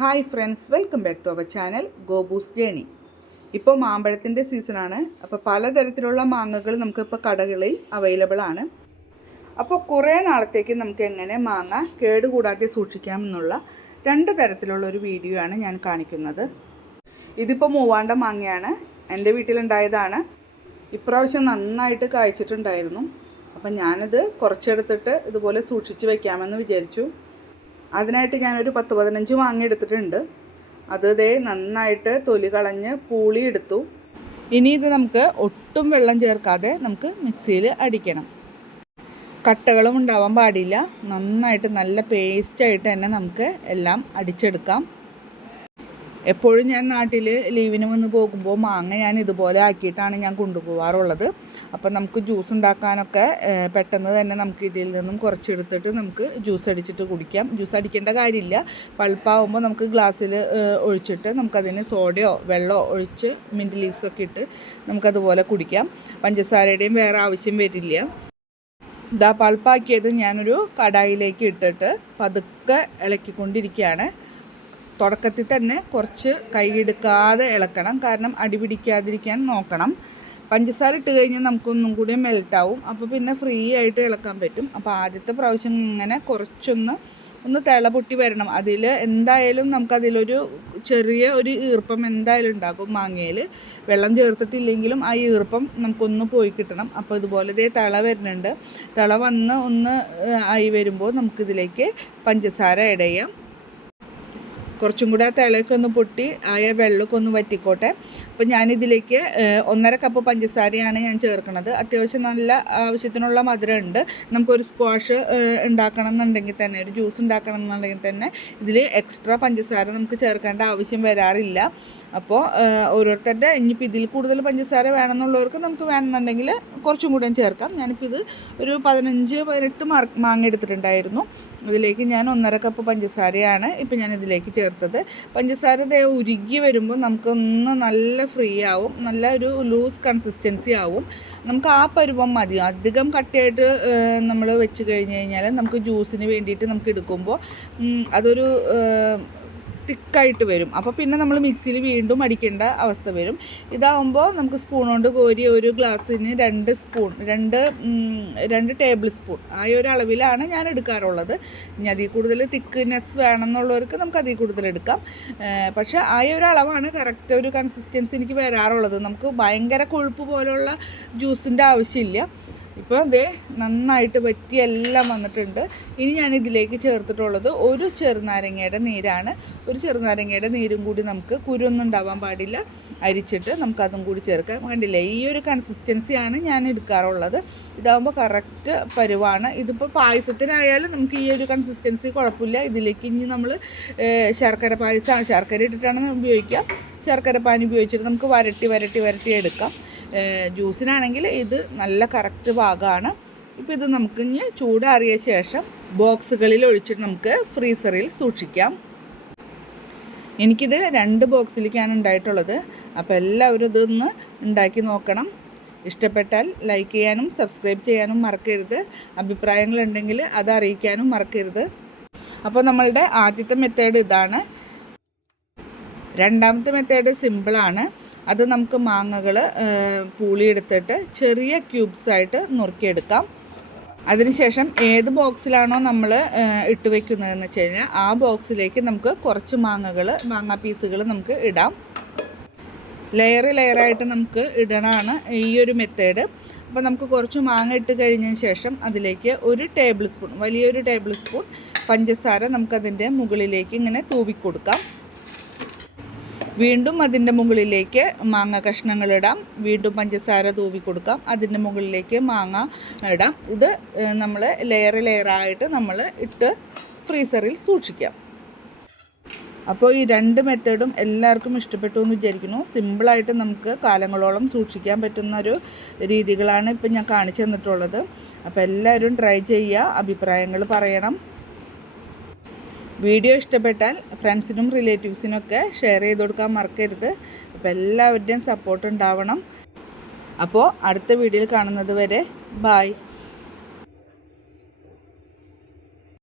Hi friends, welcome back to our channel ഗോബൂസ് journey. ഇപ്പോൾ മാമ്പഴത്തിൻ്റെ സീസണാണ്. അപ്പോൾ പലതരത്തിലുള്ള മാങ്ങകൾ നമുക്കിപ്പോൾ കടകളിൽ അവൈലബിൾ ആണ്. അപ്പോൾ കുറേ നാളത്തേക്ക് നമുക്ക് എങ്ങനെ മാങ്ങ കേടുകൂടാതെ സൂക്ഷിക്കാമെന്നുള്ള 2 തരത്തിലുള്ള ഒരു വീഡിയോ ആണ് ഞാൻ കാണിക്കുന്നത്. ഇതിപ്പോൾ മൂവാണ്ട മാങ്ങയാണ്, എൻ്റെ വീട്ടിലുണ്ടായതാണ്. ഇപ്രാവശ്യം നന്നായിട്ട് കായ്ച്ചിട്ടുണ്ടായിരുന്നു. അപ്പം ഞാനിത് കുറച്ചെടുത്തിട്ട് ഇതുപോലെ സൂക്ഷിച്ച് വയ്ക്കാമെന്ന് വിചാരിച്ചു. അതിനായിട്ട് ഞാനൊരു 10-15 മാങ്ങ എടുത്തിട്ടുണ്ട്. അത് നന്നായിട്ട് തൊലി കളഞ്ഞ് പൂളി എടുത്തു. ഇനി ഇത് നമുക്ക് ഒട്ടും വെള്ളം ചേർക്കാതെ നമുക്ക് മിക്സിയിൽ അടിക്കണം. കട്ടകളും ഉണ്ടാവാൻ പാടില്ല. നന്നായിട്ട് നല്ല പേസ്റ്റായിട്ട് തന്നെ നമുക്ക് എല്ലാം അടിച്ചെടുക്കാം. എപ്പോഴും ഞാൻ നാട്ടിൽ ലീവിന് വന്ന് പോകുമ്പോൾ മാങ്ങ ഞാൻ ഇതുപോലെ ആക്കിയിട്ടാണ് ഞാൻ കൊണ്ടുപോകാറുള്ളത്. അപ്പം നമുക്ക് ജ്യൂസ് ഉണ്ടാക്കാനൊക്കെ പെട്ടെന്ന് തന്നെ നമുക്ക് ഇതിൽ നിന്നും കുറച്ചെടുത്തിട്ട് നമുക്ക് ജ്യൂസ് അടിച്ചിട്ട് കുടിക്കാം. ജ്യൂസ് അടിക്കേണ്ട കാര്യമില്ല. പൾപ്പാവുമ്പോൾ നമുക്ക് ഗ്ലാസ്സിൽ ഒഴിച്ചിട്ട് നമുക്കതിന് സോഡയോ വെള്ളമോ ഒഴിച്ച് മിൻറ്റ് ലീവ്സൊക്കെ ഇട്ട് നമുക്കതുപോലെ കുടിക്കാം. പഞ്ചസാരയുടെയും വേറെ ആവശ്യം വരില്ല. ഇതാ പൾപ്പാക്കിയത് ഞാനൊരു കടായിലേക്ക് ഇട്ടിട്ട് പതുക്കെ ഇളക്കിക്കൊണ്ടിരിക്കുകയാണ്. തുടക്കത്തിൽ തന്നെ കുറച്ച് കൈയെടുക്കാതെ ഇളക്കണം, കാരണം അടി പിടിക്കാതിരിക്കാൻ നോക്കണം. പഞ്ചസാര ഇട്ട് കഴിഞ്ഞാൽ നമുക്കൊന്നും കൂടി മെൽറ്റാവും. അപ്പോൾ പിന്നെ ഫ്രീ ആയിട്ട് ഇളക്കാൻ പറ്റും. അപ്പോൾ ആദ്യത്തെ പ്രാവശ്യം ഇങ്ങനെ കുറച്ചൊന്ന് തിള പൊട്ടി വരണം. അതിൽ എന്തായാലും നമുക്കതിലൊരു ചെറിയ ഒരു ഈർപ്പം എന്തായാലും ഉണ്ടാകും. മാങ്ങയിൽ വെള്ളം ചേർത്തിട്ടില്ലെങ്കിലും ആ ഈർപ്പം നമുക്കൊന്ന് പോയി കിട്ടണം. അപ്പോൾ ഇതുപോലെ തിള വരുന്നുണ്ട്. തിള വന്ന് ഒന്ന് ആയി വരുമ്പോൾ നമുക്കിതിലേക്ക് പഞ്ചസാര ആഡ് ചെയ്യാം. കുറച്ചും കൂടെ തിളയൊക്കെ ഒന്ന് പൊട്ടി ആയ വെള്ളമൊക്കെ ഒന്ന് വറ്റിക്കോട്ടെ. അപ്പോൾ ഞാനിതിലേക്ക് 1.5 കപ്പ് പഞ്ചസാരയാണ് ഞാൻ ചേർക്കുന്നത്. അത്യാവശ്യം നല്ല ആവശ്യത്തിനുള്ള മധുരം ഉണ്ട്. നമുക്കൊരു സ്ക്വാഷ് ഉണ്ടാക്കണം എന്നുണ്ടെങ്കിൽ തന്നെ, ഒരു ജ്യൂസ് ഉണ്ടാക്കണം എന്നുണ്ടെങ്കിൽ തന്നെ ഇതിൽ എക്സ്ട്രാ പഞ്ചസാര നമുക്ക് ചേർക്കേണ്ട ആവശ്യം വരാറില്ല. അപ്പോൾ ഓരോരുത്തരുടെ ഇനിയിപ്പോൾ ഇതിൽ കൂടുതൽ പഞ്ചസാര വേണമെന്നുള്ളവർക്ക് നമുക്ക് വേണമെന്നുണ്ടെങ്കിൽ കുറച്ചും കൂടെ ചേർക്കാം. ഞാനിപ്പോൾ ഇത് ഒരു 15-18 മാങ്ങ എടുത്തിട്ടുണ്ടായിരുന്നു. ഇതിലേക്ക് ഞാൻ 1.5 കപ്പ് പഞ്ചസാരയാണ് ഇപ്പോൾ ഞാൻ ഇതിലേക്ക് ചേർത്തത്. പഞ്ചസാര ഉരുകി വരുമ്പോൾ നമുക്കൊന്ന് നല്ല ഫ്രീ ആവും, നല്ല ഒരു ലൂസ് കൺസിസ്റ്റൻസി ആവും. നമുക്ക് ആ പരുവം മതി. അധികം കട്ടിയായിട്ട് നമ്മൾ വെച്ച് കഴിഞ്ഞ് കഴിഞ്ഞാൽ നമുക്ക് ജ്യൂസിന് വേണ്ടിയിട്ട് നമുക്ക് എടുക്കുമ്പോൾ അതൊരു തിക്കായിട്ട് വരും. അപ്പോൾ പിന്നെ നമ്മൾ മിക്സിയിൽ വീണ്ടും അടിക്കേണ്ട അവസ്ഥ വരും. ഇതാവുമ്പോൾ നമുക്ക് സ്പൂൺ കൊണ്ട് കോരി ഒരു ഗ്ലാസ്സിന് 2 ടേബിൾ സ്പൂൺ ആ ഒരു അളവിലാണ് ഞാൻ എടുക്കാറുള്ളത്. ഇനി അതിൽ കൂടുതൽ തിക്നെസ് വേണമെന്നുള്ളവർക്ക് നമുക്ക് അതിൽ കൂടുതൽ എടുക്കാം. പക്ഷേ ആ ഒരു അളവാണ് കറക്റ്റ് ഒരു കൺസിസ്റ്റൻസി എനിക്ക് വരാറുള്ളത്. നമുക്ക് ഭയങ്കര കൊഴുപ്പ് പോലുള്ള ജ്യൂസിൻ്റെ ആവശ്യമില്ല. ഇപ്പോൾ നന്നായിട്ട് വറ്റി എല്ലാം വന്നിട്ടുണ്ട്. ഇനി ഞാൻ ഇതിലേക്ക് ചേർത്തിട്ടുള്ളത് ഒരു ചെറുനാരങ്ങയുടെ നീരാണ്. ഒരു ചെറുനാരങ്ങയുടെ നീരും കൂടി നമുക്ക് കുരുവൊന്നും ഉണ്ടാവാൻ പാടില്ല, അരിച്ചിട്ട് നമുക്കതും കൂടി ചേർക്കാം. കണ്ടില്ലേ, ഈ ഒരു കൺസിസ്റ്റൻസിയാണ് ഞാൻ എടുക്കാറുള്ളത്. ഇതാകുമ്പോൾ കറക്റ്റ് പരുവാണ്. ഇതിപ്പോൾ പായസത്തിനായാലും നമുക്ക് ഈ ഒരു കൺസിസ്റ്റൻസി കുഴപ്പമില്ല. ഇതിലേക്ക് ഇനി നമ്മൾ ശർക്കര പായസമാണ്, ശർക്കര ഇട്ടിട്ടാണ് ഉപയോഗിക്കാം. ശർക്കര പാനി ഉപയോഗിച്ചിട്ട് നമുക്ക് വരട്ടി എടുക്കാം. ജ്യൂസിനാണെങ്കിൽ ഇത് നല്ല കറക്റ്റ് ഭാഗമാണ്. ഇപ്പോൾ ഇത് നമുക്ക് ഇനി ചൂടാറിയ ശേഷം ബോക്സുകളിൽ ഒഴിച്ചിട്ട് നമുക്ക് ഫ്രീസറിൽ സൂക്ഷിക്കാം. എനിക്കിത് 2 ബോക്സിലേക്കാണ് ഉണ്ടായിട്ടുള്ളത്. അപ്പോൾ എല്ലാവരും ഇതൊന്ന് ഉണ്ടാക്കി നോക്കണം. ഇഷ്ടപ്പെട്ടാൽ ലൈക്ക് ചെയ്യാനും സബ്സ്ക്രൈബ് ചെയ്യാനും മറക്കരുത്. അഭിപ്രായങ്ങളുണ്ടെങ്കിൽ അത് അറിയിക്കാനും മറക്കരുത്. അപ്പോൾ നമ്മളുടെ ആദ്യത്തെ മെത്തേഡ് ഇതാണ്. രണ്ടാമത്തെ മെത്തേഡ് സിമ്പിളാണ്. അത് നമുക്ക് മാങ്ങകൾ പൂളിയെടുത്തിട്ട് ചെറിയ ക്യൂബ്സായിട്ട് നുറുക്കിയെടുക്കാം. അതിനുശേഷം ഏത് ബോക്സിലാണോ നമ്മൾ ഇട്ട് വയ്ക്കുന്നതെന്ന് വെച്ച് കഴിഞ്ഞാൽ ആ ബോക്സിലേക്ക് നമുക്ക് കുറച്ച് മാങ്ങാ പീസുകൾ നമുക്ക് ഇടാം. ലെയറായിട്ട് നമുക്ക് ഇടണമാണ് ഈ ഒരു മെത്തേഡ്. അപ്പോൾ നമുക്ക് കുറച്ച് മാങ്ങ ഇട്ട് കഴിഞ്ഞതിന് ശേഷം അതിലേക്ക് വലിയൊരു ടേബിൾ സ്പൂൺ പഞ്ചസാര നമുക്കതിൻ്റെ മുകളിലേക്ക് ഇങ്ങനെ തൂവിക്കൊടുക്കാം. വീണ്ടും അതിൻ്റെ മുകളിലേക്ക് മാങ്ങ കഷ്ണങ്ങളിടാം. വീണ്ടും പഞ്ചസാര തൂവി കൊടുക്കാം. അതിൻ്റെ മുകളിലേക്ക് മാങ്ങ ഇടാം. ഇത് നമ്മൾ ലെയറായിട്ട് നമ്മൾ ഇട്ട് ഫ്രീസറിൽ സൂക്ഷിക്കാം. അപ്പോൾ ഈ 2 മെത്തേഡും എല്ലാവർക്കും ഇഷ്ടപ്പെട്ടു എന്ന് വിചാരിക്കുന്നു. സിമ്പിളായിട്ട് നമുക്ക് കാലങ്ങളോളം സൂക്ഷിക്കാൻ പറ്റുന്ന ഒരു രീതികളാണ് ഇപ്പം ഞാൻ കാണിച്ചു തന്നിട്ടുള്ളത്. അപ്പോൾ എല്ലാവരും ട്രൈ ചെയ്യുക, അഭിപ്രായങ്ങൾ പറയണം. വീഡിയോ ഇഷ്ടപ്പെട്ടാൽ ഫ്രണ്ട്സിനും റിലേറ്റീവ്സിനൊക്കെ ഷെയർ ചെയ്ത് കൊടുക്കാൻ മറക്കരുത്. അപ്പോൾ എല്ലാവരുടെയും സപ്പോർട്ട് ഉണ്ടാവണം. അപ്പോൾ അടുത്ത വീഡിയോയിൽ കാണുന്നത് വരെ ബായ്.